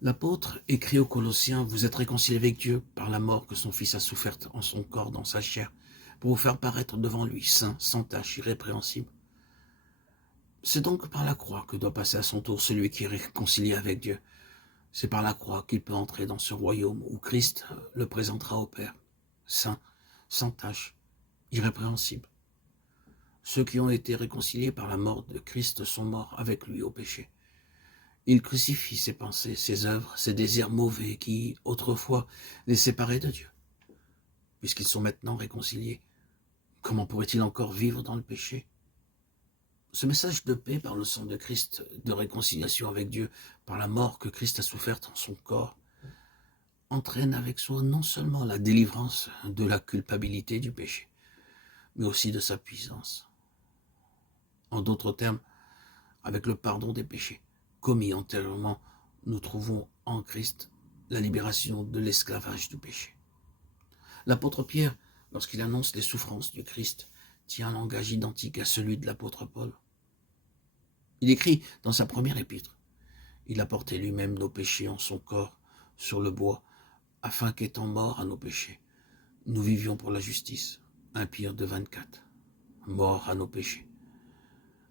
L'apôtre écrit aux Colossiens, vous êtes réconciliés avec Dieu par la mort que son Fils a soufferte en son corps, dans sa chair, pour vous faire paraître devant lui, saint, sans tache, irrépréhensible. C'est donc par la croix que doit passer à son tour celui qui est réconcilié avec Dieu. C'est par la croix qu'il peut entrer dans ce royaume où Christ le présentera au Père, saint, sans tache, irrépréhensible. Ceux qui ont été réconciliés par la mort de Christ sont morts avec lui au péché. Il crucifie ses pensées, ses œuvres, ses désirs mauvais qui, autrefois, les séparaient de Dieu. Puisqu'ils sont maintenant réconciliés, comment pourrait-il encore vivre dans le péché? Ce message de paix par le sang de Christ, de réconciliation avec Dieu, par la mort que Christ a soufferte en son corps, entraîne avec soi non seulement la délivrance de la culpabilité du péché, mais aussi de sa puissance. En d'autres termes, avec le pardon des péchés commis antérieurement, nous trouvons en Christ la libération de l'esclavage du péché. L'apôtre Pierre, lorsqu'il annonce les souffrances du Christ, tient un langage identique à celui de l'apôtre Paul. Il écrit dans sa première épître, « Il a porté lui-même nos péchés en son corps sur le bois, afin qu'étant mort à nos péchés, nous vivions pour la justice. » 1 Pierre 2,24. Mort à nos péchés.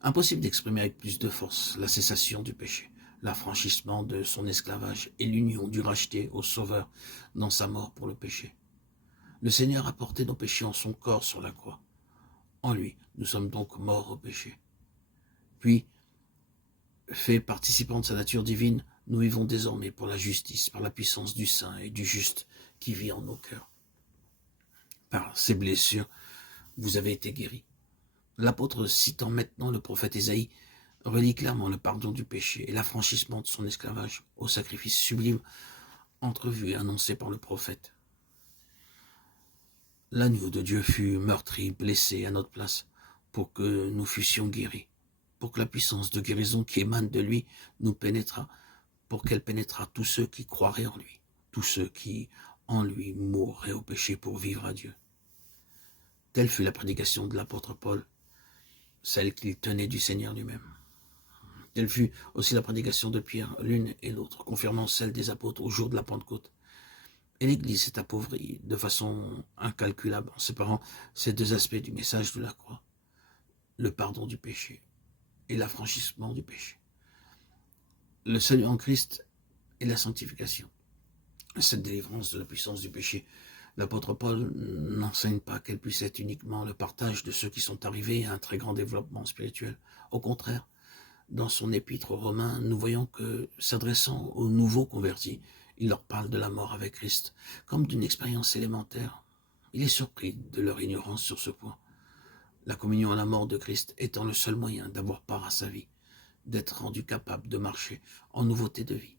Impossible d'exprimer avec plus de force la cessation du péché, l'affranchissement de son esclavage et l'union du racheté au Sauveur dans sa mort pour le péché. Le Seigneur a porté nos péchés en son corps sur la croix. En lui, nous sommes donc morts au péché. Puis, fait participants de sa nature divine, nous vivons désormais pour la justice, par la puissance du Saint et du Juste qui vit en nos cœurs. Par ses blessures, vous avez été guéris. L'apôtre, citant maintenant le prophète Ésaïe, relie clairement le pardon du péché et l'affranchissement de son esclavage au sacrifice sublime entrevu et annoncé par le prophète. L'agneau de Dieu fut meurtri, blessé à notre place pour que nous fussions guéris, pour que la puissance de guérison qui émane de lui nous pénétrât, pour qu'elle pénétrât tous ceux qui croiraient en lui, tous ceux qui en lui mourraient au péché pour vivre à Dieu. Telle fut la prédication de l'apôtre Paul, celle qu'il tenait du Seigneur lui-même. Telle fut aussi la prédication de Pierre, l'une et l'autre, confirmant celle des apôtres au jour de la Pentecôte. Et l'Église s'est appauvrie de façon incalculable en séparant ces deux aspects du message de la croix, le pardon du péché et l'affranchissement du péché. Le salut en Christ et la sanctification. Cette délivrance de la puissance du péché, l'apôtre Paul n'enseigne pas qu'elle puisse être uniquement le partage de ceux qui sont arrivés à un très grand développement spirituel. Au contraire, dans son épître aux Romains, nous voyons que, s'adressant aux nouveaux convertis, il leur parle de la mort avec Christ, comme d'une expérience élémentaire. Il est surpris de leur ignorance sur ce point. La communion à la mort de Christ étant le seul moyen d'avoir part à sa vie, d'être rendu capable de marcher en nouveauté de vie.